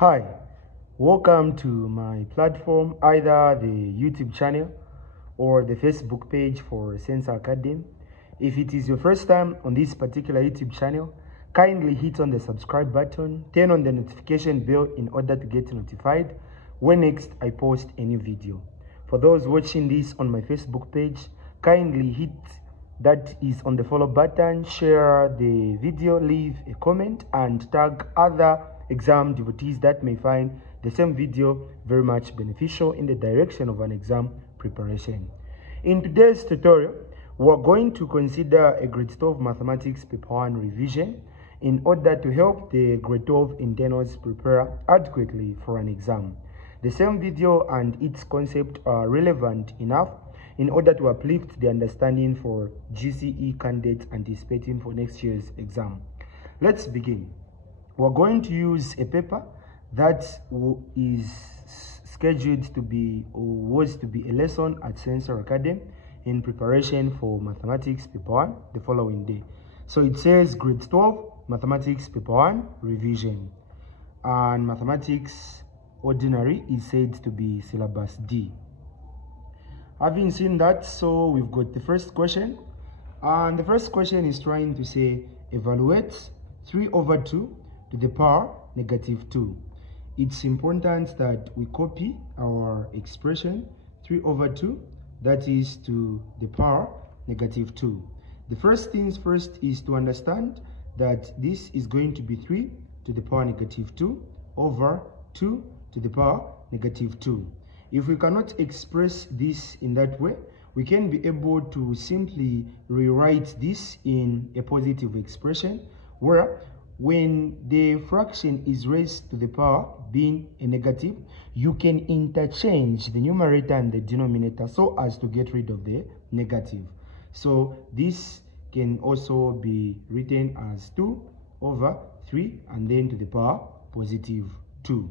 Hi, welcome to my platform, either the YouTube channel or the Facebook page for Sensor Academy. If it is your first time on this particular YouTube channel, kindly hit on the subscribe button, turn on the notification bell in order to get notified when next I post a new video. For those watching this on my Facebook page, kindly hit that is on the follow button, share the video, leave a comment, and tag other exam devotees that may find the same video very much beneficial in the direction of an exam preparation. In today's tutorial, we're going to consider a grade 12 mathematics paper 1 revision in order to help the grade 12 internals prepare adequately for an exam. The same video and its concept are relevant enough in order to uplift the understanding for GCE candidates anticipating for next year's exam. Let's begin. We're going to use a paper that is scheduled to be or was to be a lesson at Sensor Academy in preparation for mathematics paper 1 the following day. So it says grade 12 mathematics paper 1 revision, and mathematics ordinary is said to be syllabus D. Having seen that, so we've got the first question, and the first question is trying to say evaluate 3 over 2 to the power negative 2. It's important that we copy our expression 3 over 2, that is to the power negative 2. The first things first is to understand that this is going to be 3 to the power negative 2 over 2 to the power negative 2. If we cannot express this in that way, we can be able to simply rewrite this in a positive expression, where when the fraction is raised to the power being a negative, you can interchange the numerator and the denominator so as to get rid of the negative. So this can also be written as 2 over 3 and then to the power positive 2.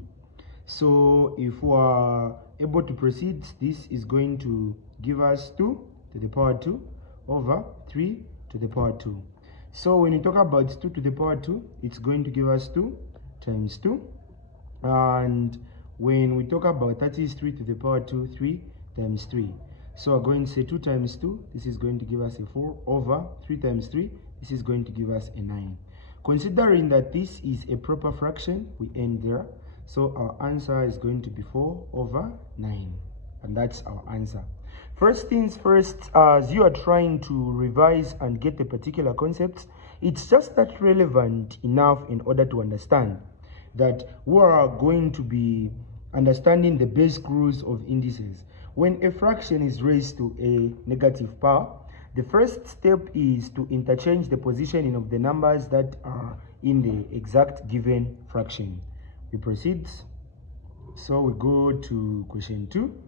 So if we are able to proceed, this is going to give us 2 to the power 2 over 3 to the power 2. So when you talk about 2 to the power 2, it's going to give us 2 times 2. And when we talk about that is 3 to the power 2, 3 times 3. So we're going to say 2 times 2, this is going to give us a 4 over 3 times 3, this is going to give us a 9. Considering that this is a proper fraction, we end there. So our answer is going to be 4 over 9. And that's our answer. First things first, as you are trying to revise and get a particular concept, it's just that relevant enough in order to understand that we are going to be understanding the basic rules of indices. When a fraction is raised to a negative power, the first step is to interchange the positioning of the numbers that are in the exact given fraction. We proceed. So we go to question 2.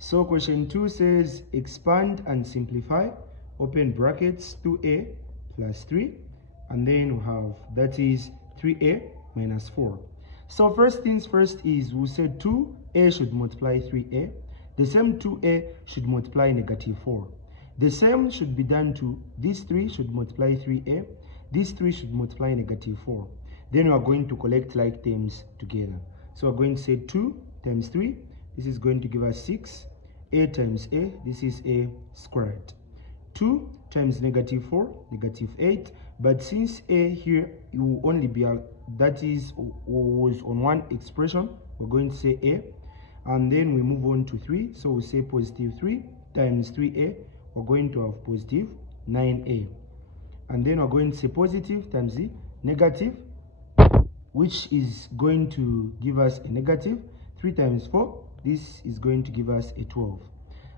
So question 2 says expand and simplify, open brackets, 2a plus 3, and then we have that is 3a minus 4. So first things first is we say 2a should multiply 3a. The same 2a should multiply negative 4. The same should be done to this 3 should multiply 3a. This 3 should multiply negative 4. Then we are going to collect like terms together. So we're going to say 2 times 3. This is going to give us 6. A times a, this is a squared. 2 times negative 4, negative 8. But since a here, it will only be, that is, was on one expression, we're going to say a. And then we move on to 3. So we say positive 3 times 3a, we're going to have positive 9a. And then we're going to say positive times the negative, which is going to give us a negative 3 times 4. This is going to give us a 12.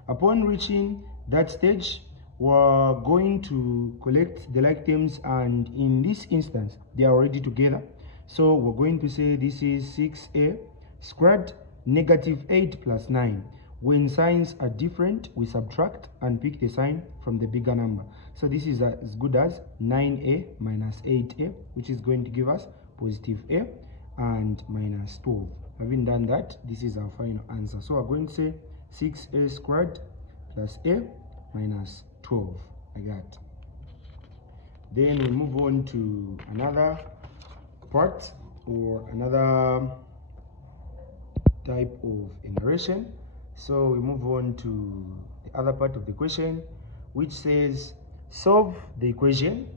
Upon reaching that stage, we're going to collect the like terms, and in this instance, they are already together. So we're going to say this is 6a squared negative 8 plus 9. When signs are different, we subtract and pick the sign from the bigger number. So this is as good as 9a minus 8a, which is going to give us positive a and minus 12. Having done that, this is our final answer. So we're going to say 6a squared plus a minus 12, like that. Then we move on to another part or another type of narration. So we move on to the other part of the question, which says solve the equation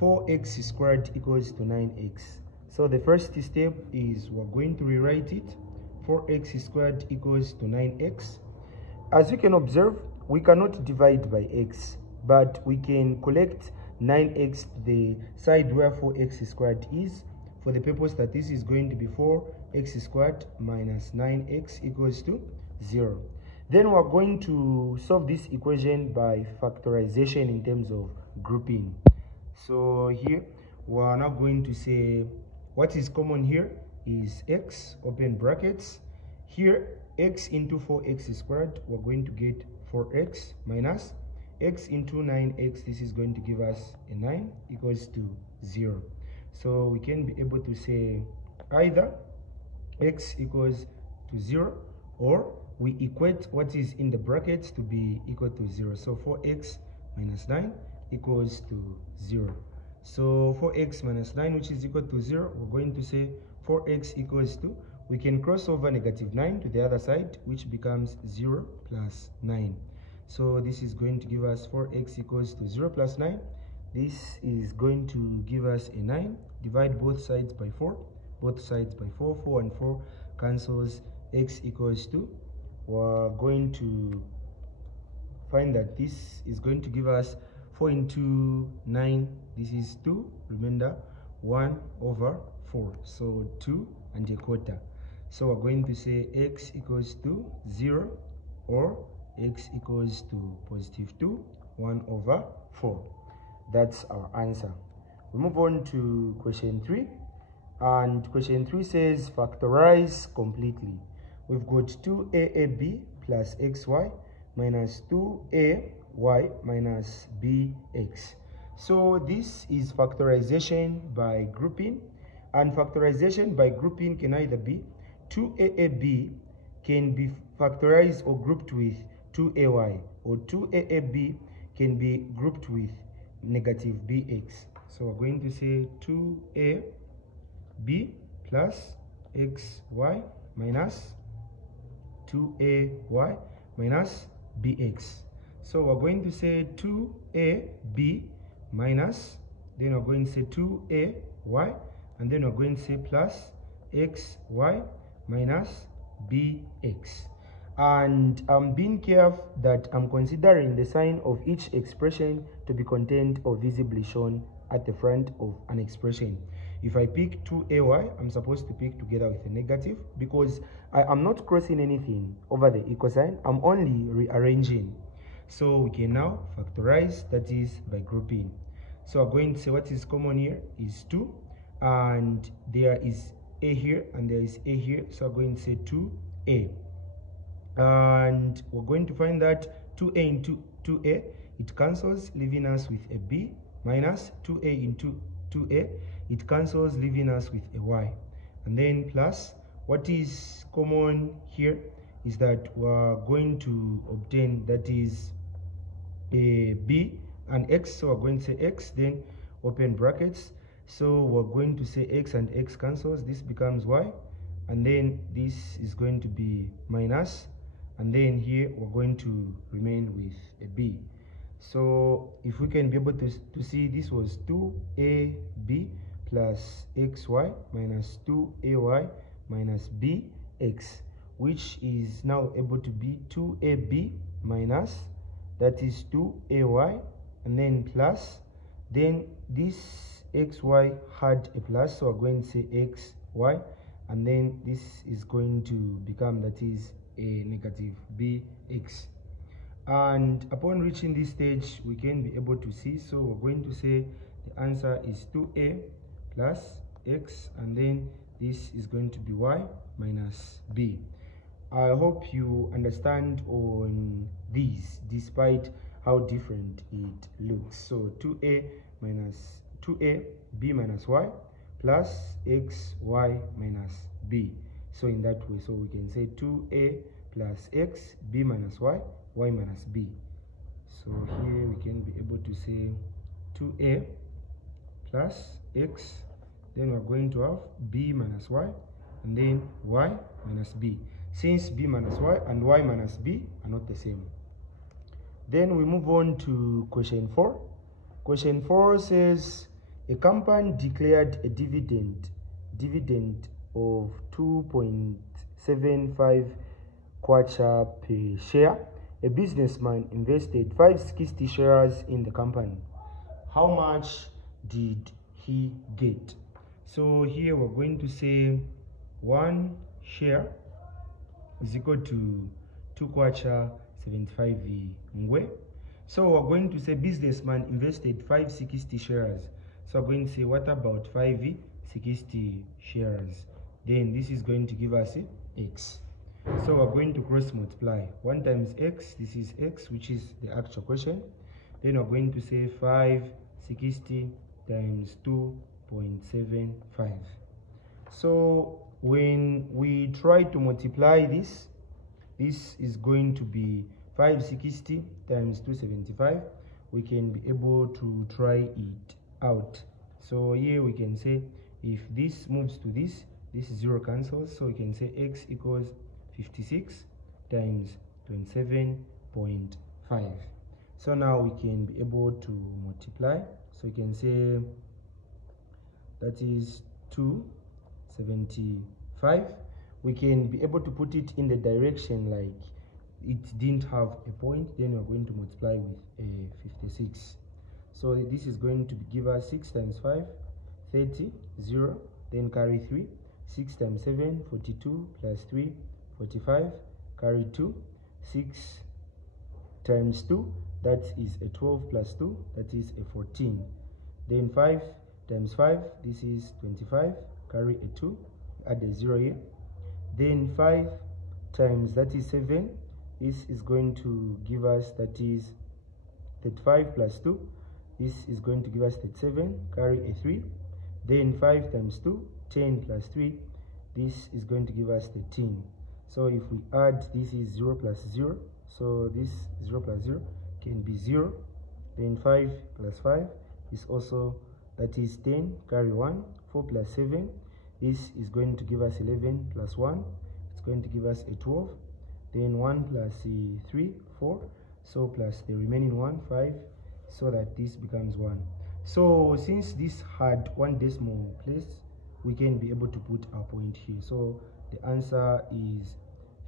4x squared equals to 9x. So the first step is we're going to rewrite it. 4x squared equals to 9x. As you can observe, we cannot divide by x, but we can collect 9x to the side where 4x squared is, for the purpose that this is going to be 4x squared minus 9x equals to 0. Then we're going to solve this equation by factorization in terms of grouping. So here we're now going to say what is common here is x, open brackets. Here x into 4x squared, we're going to get 4x minus x into 9x. This is going to give us a 9 equals to 0. So we can be able to say either x equals to 0, or we equate what is in the brackets to be equal to 0. So 4x minus 9 equals to 0. So 4x minus 9, which is equal to 0, we're going to say 4x equals to, we can cross over negative 9 to the other side, which becomes 0 plus 9. So this is going to give us 4x equals to 0 plus 9. This is going to give us a 9. Divide both sides by 4. Both sides by 4. 4 and 4 cancels. X equals to, we're going to find that this is going to give us 4 into 9. This is 2. Remember, 1 over 4. So 2 and a quarter. So we're going to say x equals to 0, or x equals to positive 2, 1 over 4. That's our answer. We move on to question 3. And question 3 says factorize completely. We've got 2aab plus xy minus 2ay minus bx. So this is factorization by grouping, and factorization by grouping can either be 2aab can be factorized or grouped with 2ay, or 2aab can be grouped with negative bx. So we're going to say 2ab plus xy minus 2ay minus bx. So we're going to say 2ab minus, then we're going to say 2ay, and then we're going to say plus xy minus bx. And I'm being careful that I'm considering the sign of each expression to be contained or visibly shown at the front of an expression. If I pick 2ay, I'm supposed to pick together with a negative, because I am not crossing anything over the equal sign. I'm only rearranging. So we can now factorize, that is by grouping. So I'm going to say what is common here is 2, and there is a here and there is a here. So I'm going to say 2a. And we're going to find that 2a into 2a, it cancels, leaving us with a b, minus 2a into 2a, it cancels, leaving us with a y. And then plus, what is common here is that we're going to obtain, that is a b and x. So we're going to say x, then open brackets. So we're going to say x and x cancels, this becomes y, and then this is going to be minus, and then here we're going to remain with a b. So if we can be able to see, this was 2ab plus xy minus 2ay minus bx, which is now able to be 2ab minus, that is 2ay, and then plus, then this xy had a plus, so we're going to say xy, and then this is going to become, that is a negative bx. And upon reaching this stage, we can be able to see, so we're going to say the answer is 2a plus x, and then this is going to be y minus b. I hope you understand on these, despite how different it looks. So 2a minus 2a b minus y plus x y minus b. So in that way, so we can say 2a plus x, b minus y, y minus b. So here we can be able to say 2a plus x, then we're going to have b minus y, and then y minus b, since b minus y and y minus b are not the same. Then we move on to question 4. Question 4 says a company declared a dividend of 2.75 kwacha per share. A businessman invested 560 shares in the company. How much did he get? So here we're going to say 1 share is equal to 2 kwacha 75 ngwe. So we're going to say businessman invested 560 shares. So we're going to say, what about 560 shares? Then this is going to give us x. So we're going to cross multiply. 1 times x, this is x, which is the actual question. Then we're going to say 560 times 2.75. So when we try to multiply this is going to be 560 times 275. We can be able to try it out. So here we can say if this moves to this 0 cancels. So we can say x equals 56 times 27.5. So now we can be able to multiply. So we can say that is 275. We can be able to put it in the direction like it didn't have a point. Then we're going to multiply with 56. So this is going to give us 6 times 5, 30, 0, then carry 3. 6 times 7, 42, plus 3, 45, carry 2. 6 times 2, that is a 12, plus 2, that is a 14. Then 5 times 5, this is 25, carry a 2, add a 0 here. Then 5 times, that is 7, this is going to give us, that is 35 plus 2, this is going to give us 37, carry a 3. Then 5 times 2, 10 plus 3, this is going to give us 13. So if we add, this is 0 plus 0, so this 0 plus 0 can be 0. Then 5 plus 5 is also, that is 10, carry 1. 4 plus 7, this is going to give us 11 plus 1, it's going to give us a 12. Then 1 plus 3, 4, so plus the remaining 1, 5, so that this becomes 1. So since this had 1 decimal place, we can be able to put our point here. So the answer is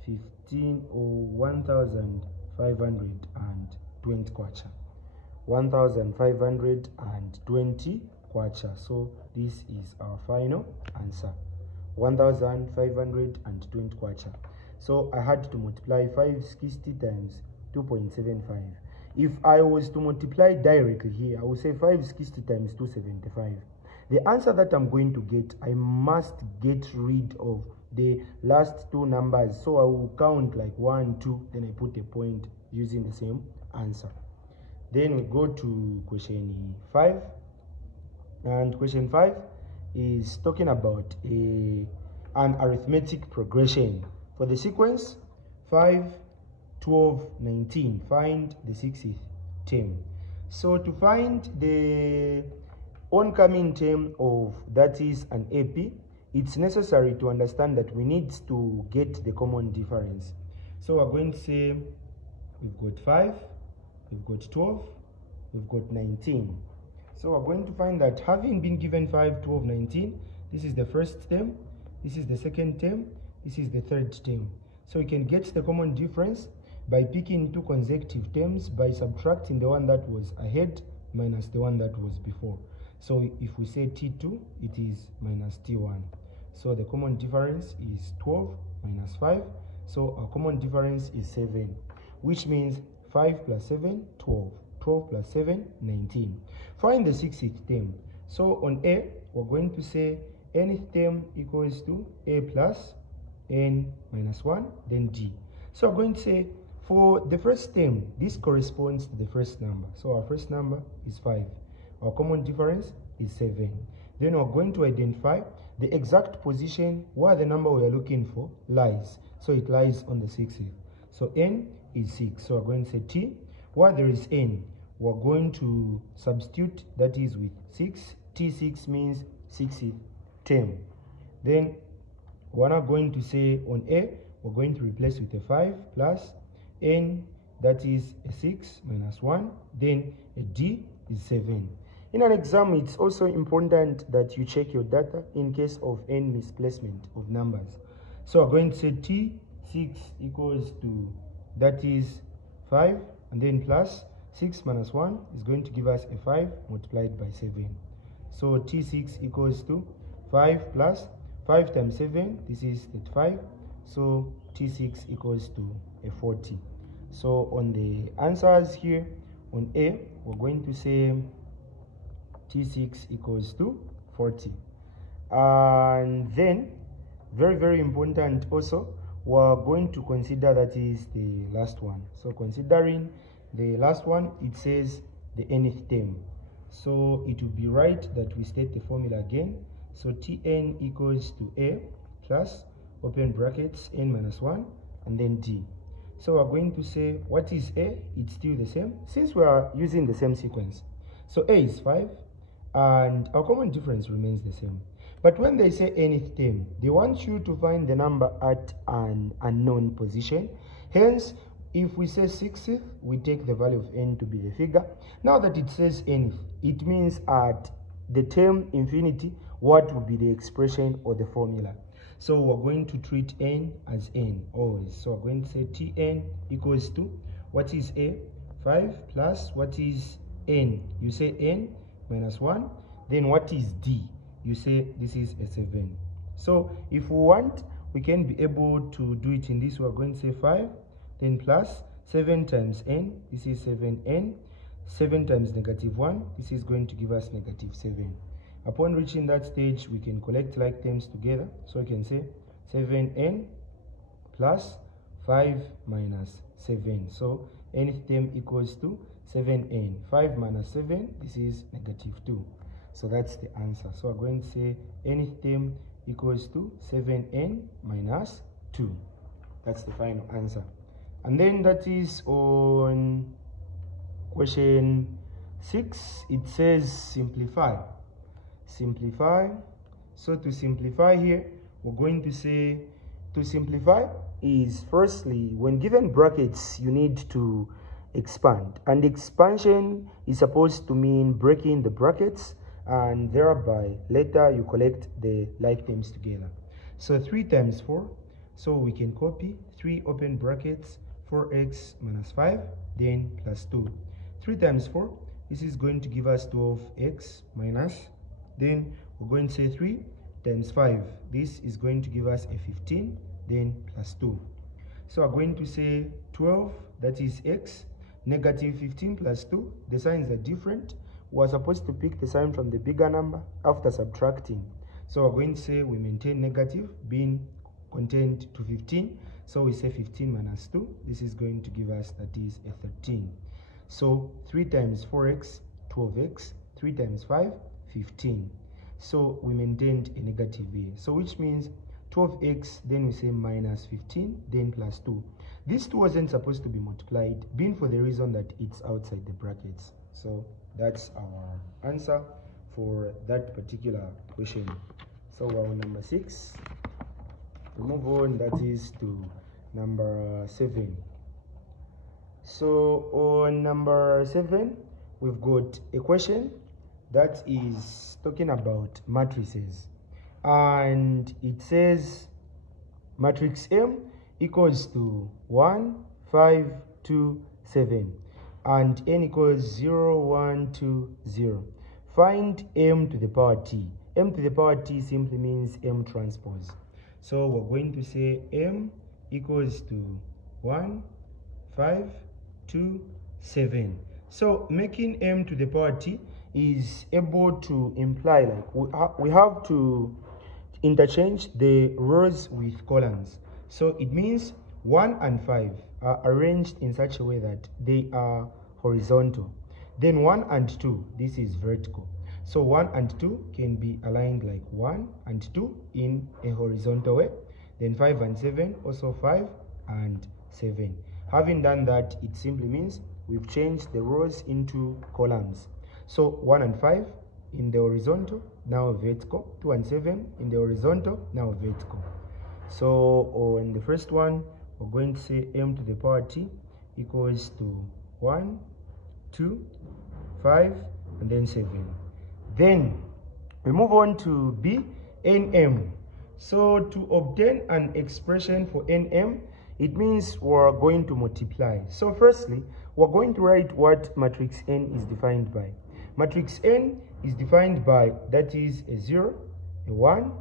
15 or 1,520 kwacha. 1,520 kwacha. So this is our final answer. 1,520 kwacha. So I had to multiply 560 times 2.75. If I was to multiply directly here, I would say 560 times 275. The answer that I'm going to get, I must get rid of the last 2 numbers. So I will count like 1, 2, then I put a point using the same answer. Then we go to question 5. And question 5 is talking about an arithmetic progression. For the sequence 5, 12, 19, find the 6th term. So to find the oncoming term of, that is an AP, it's necessary to understand that we need to get the common difference. So we're going to say we've got 5, we've got 12, we've got 19. So we're going to find that having been given 5, 12, 19, this is the first term, this is the second term, this is the third term. So we can get the common difference by picking 2 consecutive terms by subtracting the one that was ahead minus the one that was before. So if we say T2, it is minus T1. So the common difference is 12 minus 5. So our common difference is 7, which means 5 plus 7, 12. 12 plus 7, 19. Find the 6th term. So on A, we're going to say nth term equals to A plus n minus 1, then D. So we're going to say for the first term, this corresponds to the first number. So our first number is 5. Our common difference is 7. Then we're going to identify the exact position where the number we are looking for lies. So it lies on the 6th. So n is 6. So we're going to say T. Where there is n, we're going to substitute, that is with 6. T6 means 6th term. Then we're now going to say on A, we're going to replace with a 5 plus N, that is a 6 minus 1, then a D is 7. In an exam, it's also important that you check your data in case of any misplacement of numbers. So we're going to say T6 equals to, that is 5, and then plus 6 minus 1 is going to give us a 5 multiplied by 7. So T6 equals to 5 plus 5 times 7, this is 35. So T6 equals to a 40. So on the answers here, on A, we're going to say T6 equals to 40. And then, very important also, we're going to consider that is the last one. So considering the last one, it says the nth term. So it would be right that we state the formula again. So Tn equals to A plus, open brackets, n minus 1, and then D. So we're going to say, what is A? It's still the same, since we are using the same sequence. So A is 5, and our common difference remains the same. But when they say nth term, they want you to find the number at an unknown position. Hence, if we say 60th, we take the value of n to be the figure. Now that it says nth, it means at the term infinity, what would be the expression or the formula? So we're going to treat n as n always. So we're going to say Tn equals to, what is A? 5 plus, what is n? You say n minus 1. Then what is D? You say this is a 7. So if we want, we can be able to do it in this. We're going to say 5, then plus 7 times n, this is 7n. 7 times negative 1, this is going to give us negative 7. Upon reaching that stage, we can collect like terms together. So we can say 7n plus 5 minus 7. So nth term equals to 7n. 5 minus 7, this is negative 2. So that's the answer. So we're going to say nth term equals to 7n minus 2. That's the final answer. And then that is on question 6. It says simplify. Simplify. So to simplify here, we're going to say, to simplify is, firstly, when given brackets, you need to expand. And expansion is supposed to mean breaking the brackets, and thereby later you collect the like terms together. So 3 times 4, so we can copy 3 open brackets, 4x minus 5, then plus 2. 3 times 4, this is going to give us 12x minus, then we're going to say 3 times 5, this is going to give us a 15, then plus 2. So we're going to say 12, that is x, negative 15 plus 2, the signs are different. We're supposed to pick the sign from the bigger number after subtracting. So we're going to say we maintain negative being contained to 15. So we say 15 minus 2. This is going to give us, that is a 13. So 3 times 4x, 12x. 3 times 5, 15. So we maintained a negative here. So which means 12x, then we say minus 15, then plus 2. This 2 wasn't supposed to be multiplied, being for the reason that it's outside the brackets. So that's our answer for that particular question. So we're on number 6. We move on, that is to number 7. So on number 7, we've got a question that is talking about matrices. And it says matrix M equals to 1, 5, 2, 7. And n equals 0, 1, 2, 0. Find m to the power t. M to the power t simply means m transpose. So we're going to say m equals to 1, 5, 2, 7. So making m to the power t is able to imply like we have to interchange the rows with columns. So it means 1 and 5 are arranged in such a way that they are horizontal. Then 1 and 2, this is vertical. So 1 and 2 can be aligned like 1 and 2 in a horizontal way. Then 5 and 7, also 5 and 7. Having done that, it simply means we've changed the rows into columns. So 1 and 5 in the horizontal, now vertical. 2 and 7 in the horizontal, now vertical. So on the first one, we're going to say m to the power t equals to 1, 2, 5, and then 7. Then we move on to b, nm. So to obtain an expression for nm, it means we're going to multiply. So firstly, we're going to write what matrix n is defined by. Matrix n is defined by, that is a 0, a 1,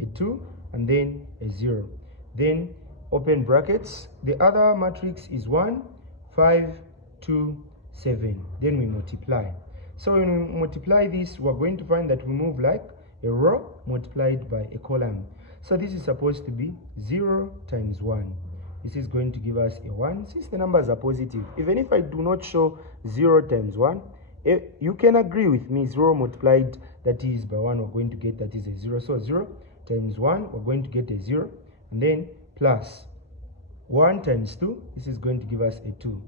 a 2, and then a 0. Then open brackets. The other matrix is 1, 5, 2, 7. Then we multiply. So when we multiply this, we're going to find that we move like a row multiplied by a column. So this is supposed to be 0 times 1. This is going to give us a 1. Since the numbers are positive, even if I do not show 0 times 1, you can agree with me. 0 multiplied, that is by 1, we're going to get, that is a 0. So 0 times 1, we're going to get a 0. And then plus 1 times 2, this is going to give us a 2.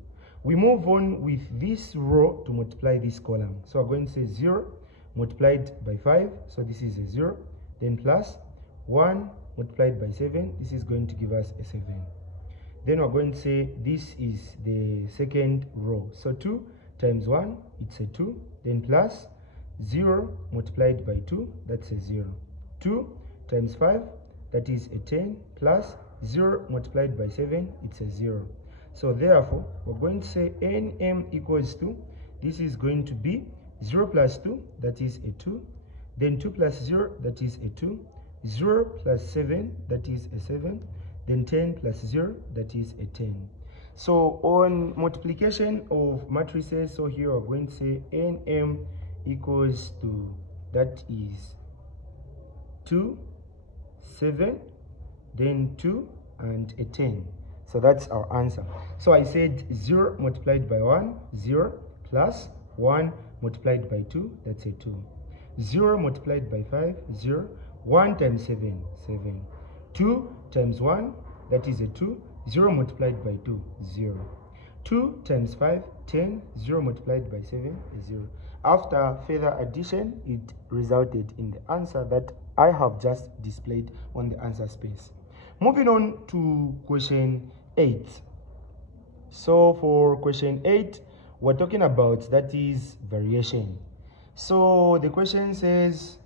We move on with this row to multiply this column. So we're going to say 0 multiplied by 5. So this is a 0. Then plus 1 multiplied by 7. This is going to give us a 7. Then we're going to say this is the second row. So 2 times 1, it's a 2. Then plus 0 multiplied by 2, that's a 0. 2 times 5, that is a 10, plus 0 multiplied by 7, it's a 0. So therefore, we're going to say nm equals to, this is going to be 0 plus 2, that is a 2. Then 2 plus 0, that is a 2. 0 plus 7, that is a 7. Then 10 plus 0, that is a 10. So on multiplication of matrices, so here we're going to say nm equals to, that is 2, 7, then 2, and a 10. So that's our answer. So I said 0 multiplied by 1, 0, plus 1 multiplied by 2, that's a 2. 0 multiplied by 5, 0. 1 times 7, 7. 2 times 1, that is a 2. 0 multiplied by 2, 0. 2 times 5, 10. 0 multiplied by 7 is 0. After further addition, it resulted in the answer that I have just displayed on the answer space. Moving on to question 8. So for question 8, we're talking about, that is variation. So the question says,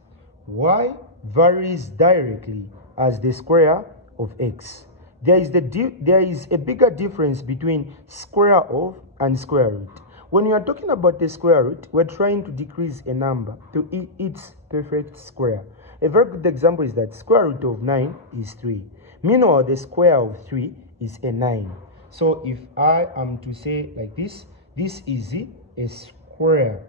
y varies directly as the square of x. There is a bigger difference between square of and square root. When you are talking about the square root, we're trying to decrease a number to its perfect square. A very good example is that square root of 9 is 3. Meanwhile, the square of 3 is a 9. So if I am to say like this, this is a square.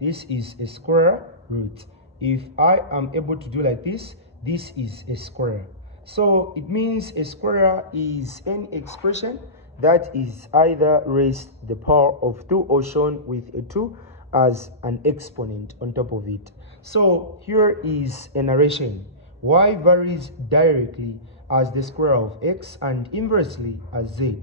This is a square root. If I am able to do like this, this is a square. So it means a square is any expression that is either raised to the power of 2 or shown with a 2 as an exponent on top of it. So here is a narration. Y varies directly as the square of x and inversely as z.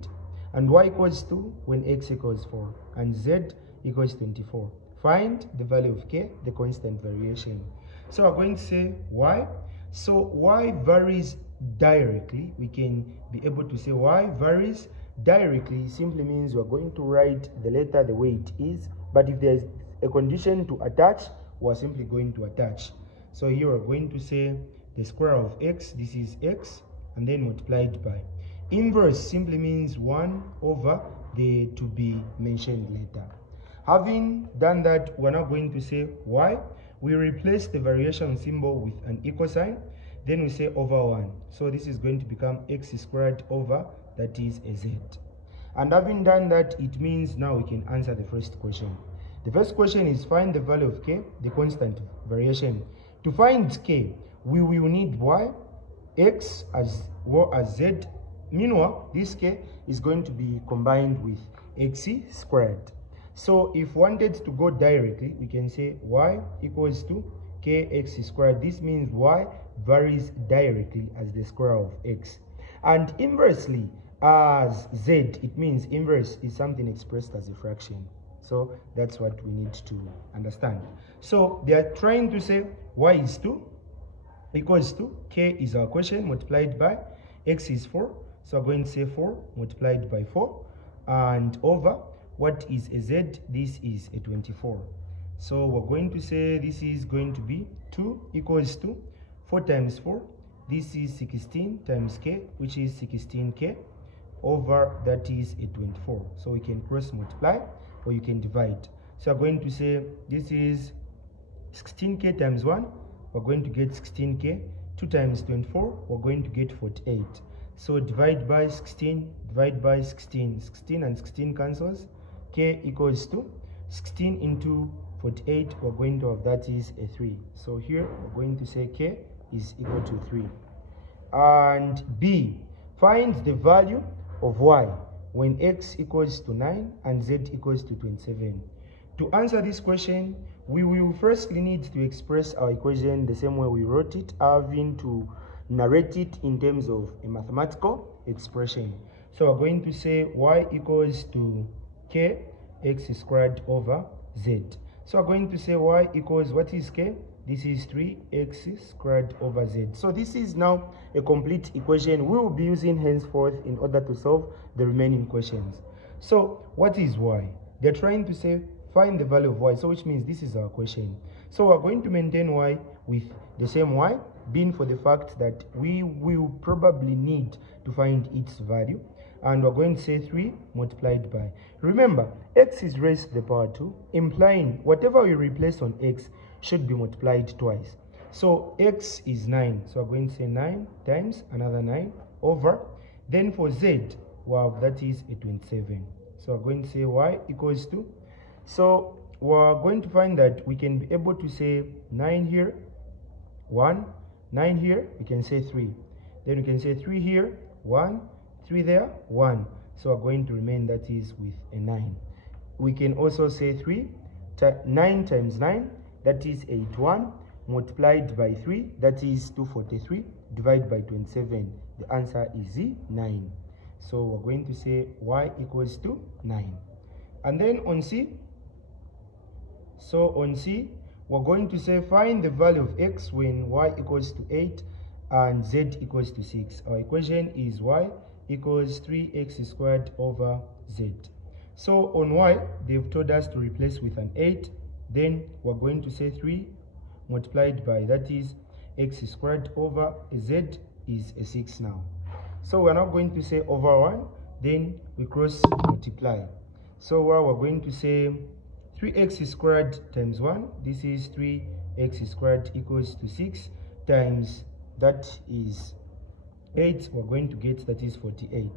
And y equals 2 when x equals 4 and z equals 24. Find the value of k, the constant variation. So we're going to say y. So y varies directly. We can be able to say y varies directly simply means we're going to write the letter the way it is, but if there's a condition to attach, we're simply going to attach. So here we're going to say the square of x, this is x, and then multiplied by. Inverse simply means 1 over the to be mentioned letter. Having done that, we're now going to say y. We replace the variation symbol with an equal sign, then we say over 1. So this is going to become x squared over, that is a z. And having done that, it means now we can answer the first question. The first question is find the value of k, the constant variation. To find k, we will need y, x as well as z. Meanwhile, this k is going to be combined with x squared. So if wanted to go directly, we can say y equals to kx squared. This means y varies directly as the square of x. And inversely as z, it means inverse is something expressed as a fraction. So that's what we need to understand. So they are trying to say y is 2, equals to, k is our question, multiplied by, x is 4, so we're going to say 4 multiplied by 4, and over, what is a z? This is a 24. So we're going to say this is going to be 2 equals to 4 times 4, this is 16 times k, which is 16k, over, that is a 24. So we can cross multiply or you can divide. So we're going to say this is 16k times 1, we're going to get 16k, 2 times 24, we're going to get 48. So divide by 16, divide by 16, 16 and 16 cancels, k equals to 16 into 48, we're going to have, that is a 3. So here we're going to say k is equal to 3. And b, find the value of y when x equals to 9 and z equals to 27. To answer this question, we will firstly need to express our equation the same way we wrote it, having to narrate it in terms of a mathematical expression. So we're going to say y equals to k x squared over z. So we're going to say y equals, what is k? This is 3x squared over z. So this is now a complete equation we will be using henceforth in order to solve the remaining questions. So what is y? They're trying to say find the value of y, so which means this is our question. So we're going to maintain y with the same y, being for the fact that we will probably need to find its value, and we're going to say 3 multiplied by, remember, x is raised to the power 2, implying whatever we replace on x should be multiplied twice. So x is 9, so we're going to say 9 times another 9 over, then for z, wow, that is a 27. So we're going to say y equals to, so we're going to find that we can be able to say 9 here, 1, 9 here, we can say 3. Then we can say 3 here, 1, 3 there, 1. So we're going to remain, that is with a 9. We can also say 9 times 9, that is 81, multiplied by 3, that is 243, divided by 27. The answer is 9. So we're going to say y equals to 9. And then on C, so on C, we're going to say find the value of x when y equals to 8 and z equals to 6. Our equation is y equals 3x squared over z. So on y, they've told us to replace with an 8. Then we're going to say 3 multiplied by, that is x squared over z is a 6 now. So we're now going to say over 1, then we cross multiply. So we're going to say 3x squared times 1, this is 3x squared equals to 6 times, that is 8, we're going to get, that is 48.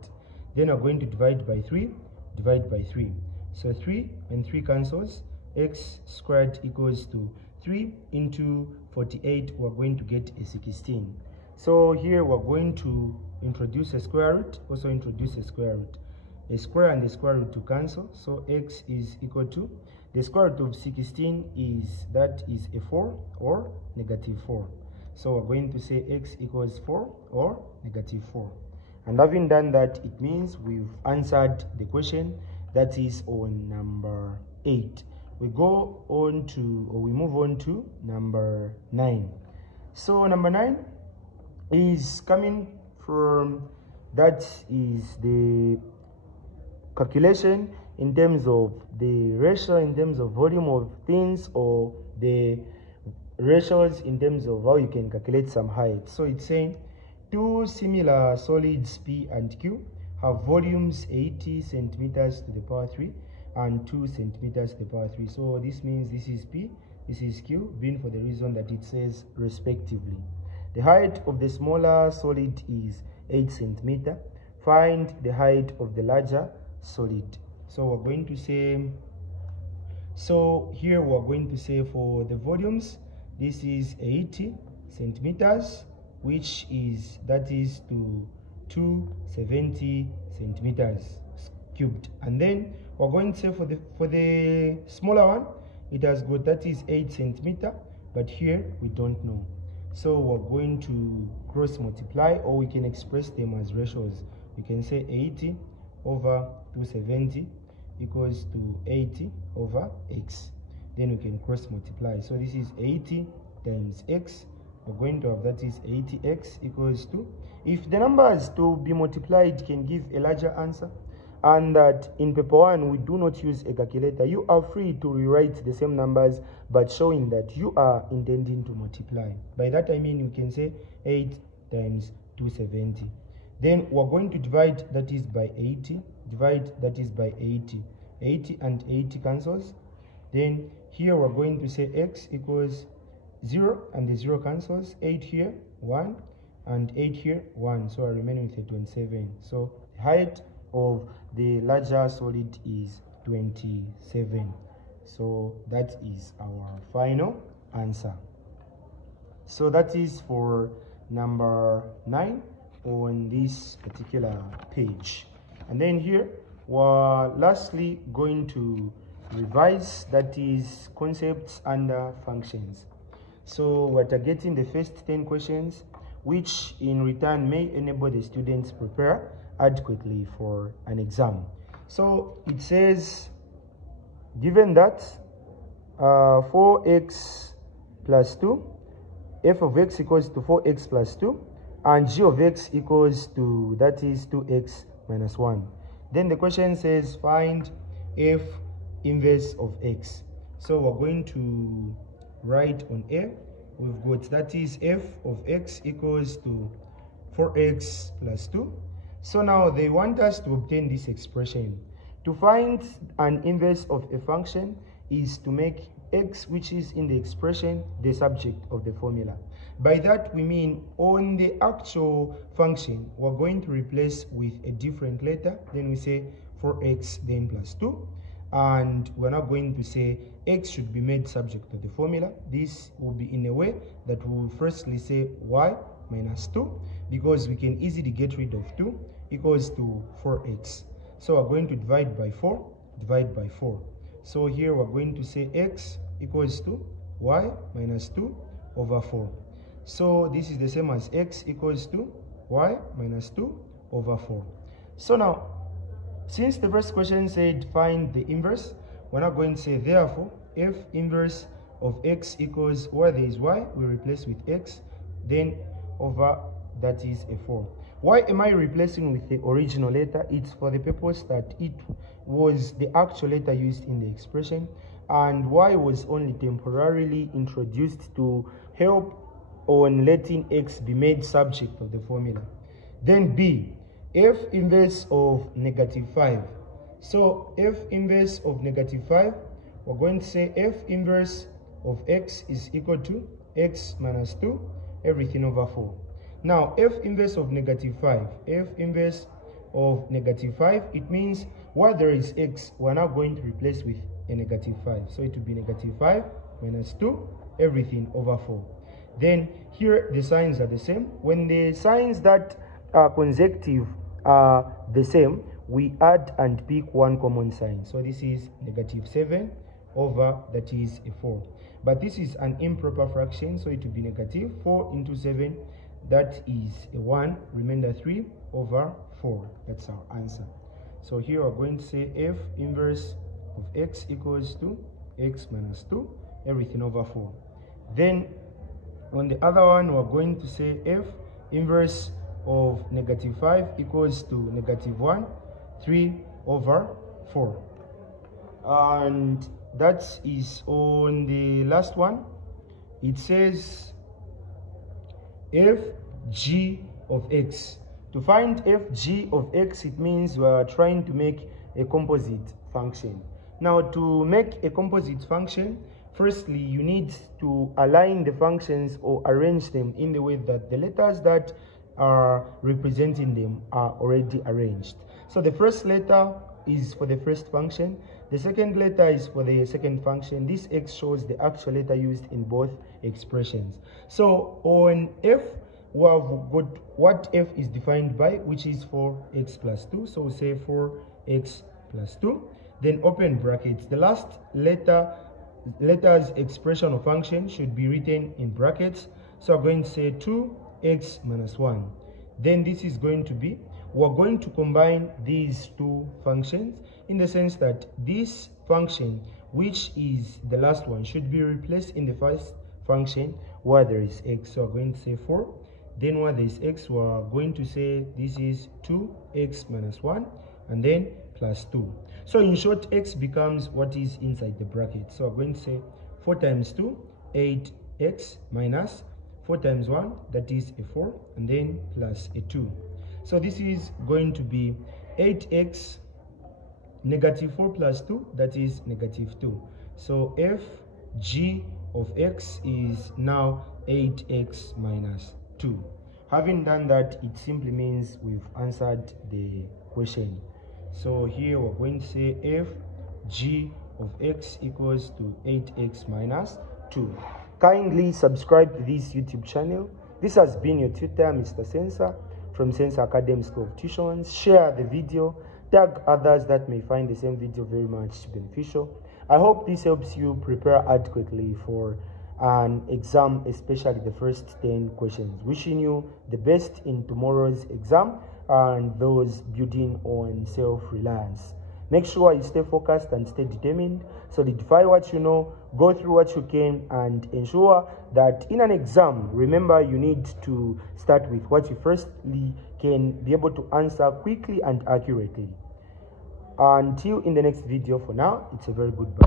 Then we're going to divide by 3, divide by 3. So 3 and 3 cancels, x squared equals to 3 into 48, we're going to get a 16. So here we're going to introduce a square root, also introduce a square root. A square and a square root to cancel, so x is equal to, the square root of 16 is, that is a 4 or negative 4. So we're going to say x equals 4 or negative 4. And having done that, it means we've answered the question that is on number 8. We go on to, or we move on to number 9. So number 9 is coming from, that is the calculation in terms of the ratio, in terms of volume of things, or the ratios in terms of how you can calculate some height. So it's saying two similar solids P and Q have volumes 80 centimeters to the power 3 and 2 centimeters to the power 3. So this means this is P, this is Q, being for the reason that it says respectively. The height of the smaller solid is 8 centimeter. Find the height of the larger solid. So we're going to say, so here we're going to say for the volumes, this is 80 centimeters, which is, that is to 270 centimeters cubed. And then we're going to say for the smaller one, it has got, that is 8 centimeter, but here we don't know. So we're going to cross multiply, or we can express them as ratios. We can say 80 over 270 equals to 80 over x. Then we can cross multiply. So this is 80 times x, we're going to have that is 80x equals to, if the numbers to be multiplied can give a larger answer, and that in paper 1 we do not use a calculator, you are free to rewrite the same numbers but showing that you are intending to multiply. By that I mean you can say 8 times 270. Then we're going to divide that is by 80, divide that is by 80. 80 and 80 cancels. Then here we're going to say x equals 0 and the 0 cancels. 8 here, 1, and 8 here, 1. So I remain with a 27. So the height of the larger solid is 27. So that is our final answer. So that is for number 9 on this particular page. And then here we're lastly going to revise, that is concepts under functions. So we're targeting the first 10 questions, which in return may enable the students prepare adequately for an exam. So it says, given that 4x plus 2, f of x equals to 4x plus 2, and g of x equals to, that is 2x minus 1. Then the question says find f inverse of x. So we're going to write on A, we've got that is f of x equals to 4x plus 2. So now they want us to obtain this expression. To find an inverse of a function is to make x, which is in the expression, the subject of the formula. By that we mean on the actual function we're going to replace with a different letter. Then we say 4x then plus 2, and we're not going to say x should be made subject to the formula. This will be in a way that we will firstly say y minus 2, because we can easily get rid of 2, equals to 4x. So we're going to divide by 4, divide by 4. So here we're going to say x equals to y minus 2 over 4. So this is the same as x equals to y minus 2 over 4. So now, since the first question said find the inverse, we're not going to say therefore f inverse of x equals, where there is y, we replace with x, then over that is a 4. Why am I replacing with the original letter? It's for the purpose that it was the actual letter used in the expression, and y was only temporarily introduced to help on letting x be made subject of the formula. Then b, f inverse of negative 5. So f inverse of negative 5, we're going to say f inverse of x is equal to x minus 2, everything over 4. Now f inverse of negative 5, f inverse of negative 5, it means where there is x, we're now going to replace with a negative 5. So it will be negative 5 minus 2, everything over 4. Then here the signs are the same. When the signs that are consecutive are the same, we add and pick one common sign. So this is negative 7 over, that is a 4. But this is an improper fraction, so it will be negative 4 into 7, that is a 1, remainder 3 over 4. That's our answer. So here we're going to say f inverse of x equals to x minus 2, everything over 4. Then on the other one, we're going to say f inverse of negative 5 equals to negative 1, 3 over 4. And that is on the last one. It says f g of x. To find f g of x, it means we are trying to make a composite function. Now, to make a composite function, firstly, you need to align the functions or arrange them in the way that the letters that are representing them are already arranged. So the first letter is for the first function, the second letter is for the second function. This x shows the actual letter used in both expressions. So on f, we have got what f is defined by, which is 4x plus 2. So we say 4x plus 2. Then open brackets. The last letter's expression or function should be written in brackets. So I'm going to say 2x minus 1. Then this is going to be, we're going to combine these two functions in the sense that this function, which is the last one, should be replaced in the function where there is x. So we're going to say 4. Then where there is x, we're going to say this is 2x minus 1, and then plus 2. So in short, x becomes what is inside the bracket. So we're going to say 4 times 2, 8x minus 4 times 1, that is a 4, and then plus a 2. So this is going to be 8x negative 4 plus 2, that is negative 2. So f g of x is now 8x minus 2. Having done that, it simply means we've answered the question. So here we're going to say f g of x equals to 8x minus 2. Kindly subscribe to this YouTube channel. This has been your tutor, Mr. Sensor, from Sensor Academy School of Tuitions. Share the video, tag others that may find the same video very much beneficial. I hope this helps you prepare adequately for an exam, especially the first 10 questions. Wishing you the best in tomorrow's exam and those building on self-reliance. Make sure you stay focused and stay determined. Solidify what you know, go through what you can, and ensure that in an exam, remember you need to start with what you firstly can be able to answer quickly and accurately. Until in the next video, for now, it's a very good bye.